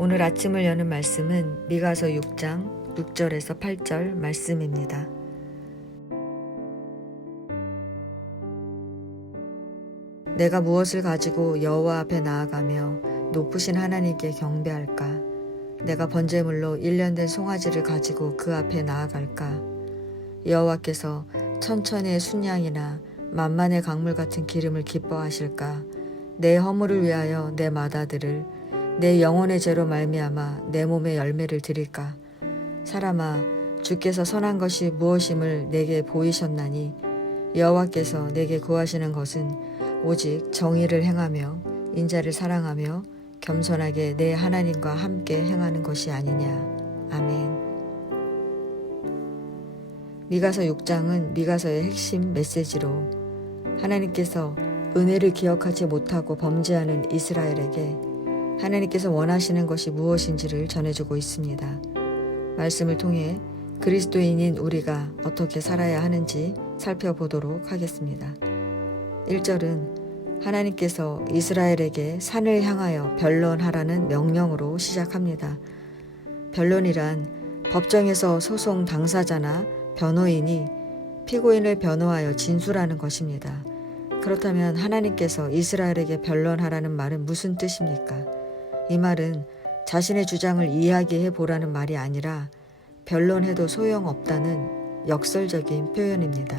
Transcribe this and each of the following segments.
오늘 아침을 여는 말씀은 미가서 6장 6절에서 8절 말씀입니다. 내가 무엇을 가지고 여호와 앞에 나아가며 높으신 하나님께 경배할까? 내가 번제물로 1년 된 송아지를 가지고 그 앞에 나아갈까? 여호와께서 천천의 순양이나 만만의 강물 같은 기름을 기뻐하실까? 내 허물을 위하여 내 맏아들을 내 영혼의 죄로 말미암아 내 몸의 열매를 드릴까? 사람아, 주께서 선한 것이 무엇임을 내게 보이셨나니 여호와께서 내게 구하시는 것은 오직 정의를 행하며 인자를 사랑하며 겸손하게 내 하나님과 함께 행하는 것이 아니냐. 아멘. 미가서 6장은 미가서의 핵심 메시지로 하나님께서 은혜를 기억하지 못하고 범죄하는 이스라엘에게 하나님께서 원하시는 것이 무엇인지를 전해주고 있습니다. 말씀을 통해 그리스도인인 우리가 어떻게 살아야 하는지 살펴보도록 하겠습니다. 1절은 하나님께서 이스라엘에게 산을 향하여 변론하라는 명령으로 시작합니다. 변론이란 법정에서 소송 당사자나 변호인이 피고인을 변호하여 진술하는 것입니다. 그렇다면 하나님께서 이스라엘에게 변론하라는 말은 무슨 뜻입니까? 이 말은 자신의 주장을 이야기해 보라는 말이 아니라 변론해도 소용없다는 역설적인 표현입니다.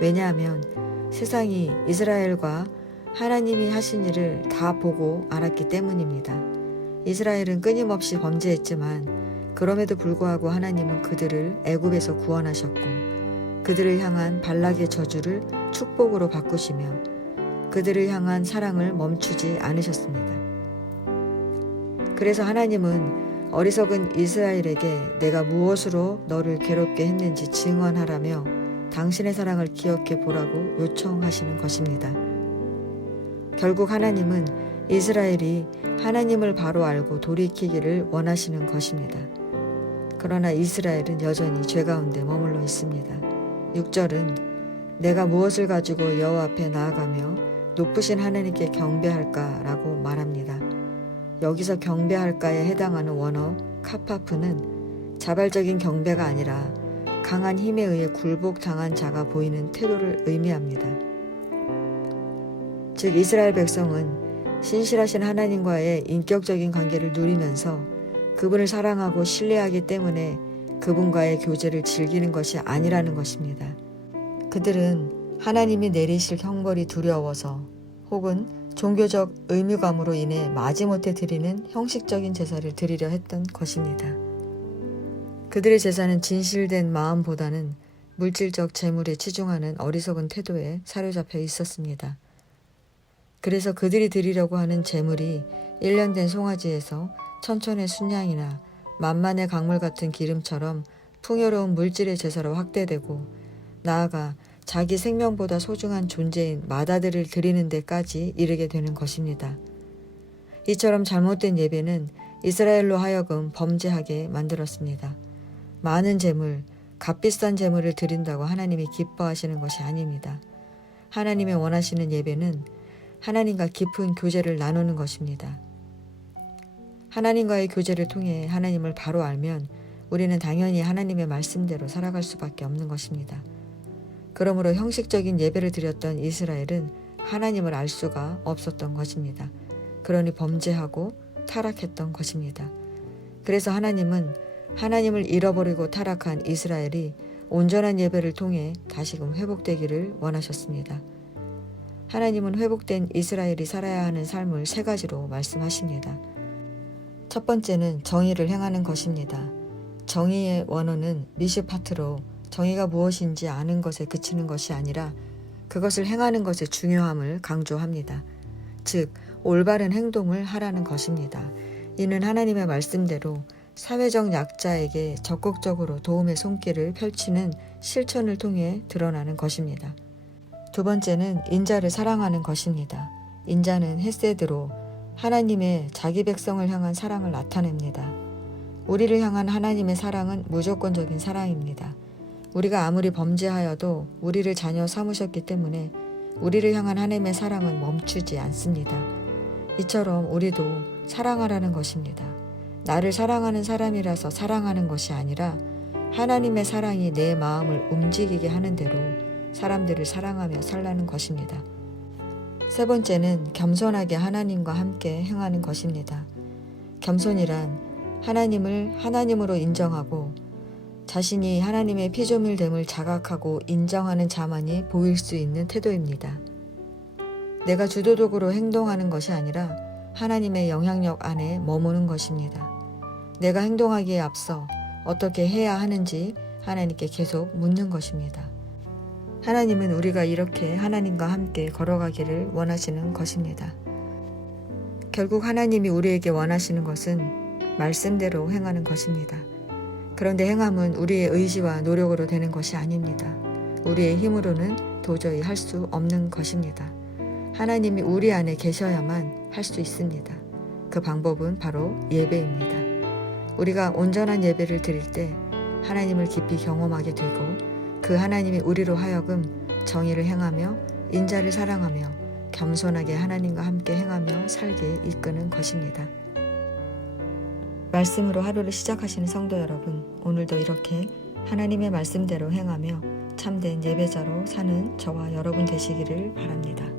왜냐하면 세상이 이스라엘과 하나님이 하신 일을 다 보고 알았기 때문입니다. 이스라엘은 끊임없이 범죄했지만 그럼에도 불구하고 하나님은 그들을 애굽에서 구원하셨고 그들을 향한 발락의 저주를 축복으로 바꾸시며 그들을 향한 사랑을 멈추지 않으셨습니다. 그래서 하나님은 어리석은 이스라엘에게 내가 무엇으로 너를 괴롭게 했는지 증언하라며 당신의 사랑을 기억해 보라고 요청하시는 것입니다. 결국 하나님은 이스라엘이 하나님을 바로 알고 돌이키기를 원하시는 것입니다. 그러나 이스라엘은 여전히 죄 가운데 머물러 있습니다. 6절은 내가 무엇을 가지고 여호와 앞에 나아가며 높으신 하나님께 경배할까라고 말합니다. 여기서 경배할까에 해당하는 원어 카파프는 자발적인 경배가 아니라 강한 힘에 의해 굴복당한 자가 보이는 태도를 의미합니다. 즉 이스라엘 백성은 신실하신 하나님과의 인격적인 관계를 누리면서 그분을 사랑하고 신뢰하기 때문에 그분과의 교제를 즐기는 것이 아니라는 것입니다. 그들은 하나님이 내리실 형벌이 두려워서 혹은 종교적 의무감으로 인해 마지못해 드리는 형식적인 제사를 드리려 했던 것입니다. 그들의 제사는 진실된 마음보다는 물질적 재물에 치중하는 어리석은 태도에 사로잡혀 있었습니다. 그래서 그들이 드리려고 하는 제물이 1년 된 송아지에서 천천의 순양이나 만만의 강물 같은 기름처럼 풍요로운 물질의 제사로 확대되고 나아가 자기 생명보다 소중한 존재인 맏아들을 드리는 데까지 이르게 되는 것입니다. 이처럼 잘못된 예배는 이스라엘로 하여금 범죄하게 만들었습니다. 많은 재물, 값비싼 재물을 드린다고 하나님이 기뻐하시는 것이 아닙니다. 하나님의 원하시는 예배는 하나님과 깊은 교제를 나누는 것입니다. 하나님과의 교제를 통해 하나님을 바로 알면 우리는 당연히 하나님의 말씀대로 살아갈 수밖에 없는 것입니다. 그러므로 형식적인 예배를 드렸던 이스라엘은 하나님을 알 수가 없었던 것입니다. 그러니 범죄하고 타락했던 것입니다. 그래서 하나님은 하나님을 잃어버리고 타락한 이스라엘이 온전한 예배를 통해 다시금 회복되기를 원하셨습니다. 하나님은 회복된 이스라엘이 살아야 하는 삶을 3가지로 말씀하십니다. 첫 번째는 정의를 행하는 것입니다. 정의의 원어는 미시파트로 정의가 무엇인지 아는 것에 그치는 것이 아니라 그것을 행하는 것의 중요함을 강조합니다. 즉, 올바른 행동을 하라는 것입니다. 이는 하나님의 말씀대로 사회적 약자에게 적극적으로 도움의 손길을 펼치는 실천을 통해 드러나는 것입니다. 두 번째는 인자를 사랑하는 것입니다. 인자는 헤세드로 하나님의 자기 백성을 향한 사랑을 나타냅니다. 우리를 향한 하나님의 사랑은 무조건적인 사랑입니다. 우리가 아무리 범죄하여도 우리를 자녀 삼으셨기 때문에 우리를 향한 하나님의 사랑은 멈추지 않습니다. 이처럼 우리도 사랑하라는 것입니다. 나를 사랑하는 사람이라서 사랑하는 것이 아니라 하나님의 사랑이 내 마음을 움직이게 하는 대로 사람들을 사랑하며 살라는 것입니다. 세 번째는 겸손하게 하나님과 함께 행하는 것입니다. 겸손이란 하나님을 하나님으로 인정하고 자신이 하나님의 피조물됨을 자각하고 인정하는 자만이 보일 수 있는 태도입니다. 내가 주도적으로 행동하는 것이 아니라 하나님의 영향력 안에 머무는 것입니다. 내가 행동하기에 앞서 어떻게 해야 하는지 하나님께 계속 묻는 것입니다. 하나님은 우리가 이렇게 하나님과 함께 걸어가기를 원하시는 것입니다. 결국 하나님이 우리에게 원하시는 것은 말씀대로 행하는 것입니다. 그런데 행함은 우리의 의지와 노력으로 되는 것이 아닙니다. 우리의 힘으로는 도저히 할 수 없는 것입니다. 하나님이 우리 안에 계셔야만 할 수 있습니다. 그 방법은 바로 예배입니다. 우리가 온전한 예배를 드릴 때 하나님을 깊이 경험하게 되고 그 하나님이 우리로 하여금 정의를 행하며 인자를 사랑하며 겸손하게 하나님과 함께 행하며 살게 이끄는 것입니다. 말씀으로 하루를 시작하시는 성도 여러분, 오늘도 이렇게 하나님의 말씀대로 행하며 참된 예배자로 사는 저와 여러분 되시기를 바랍니다.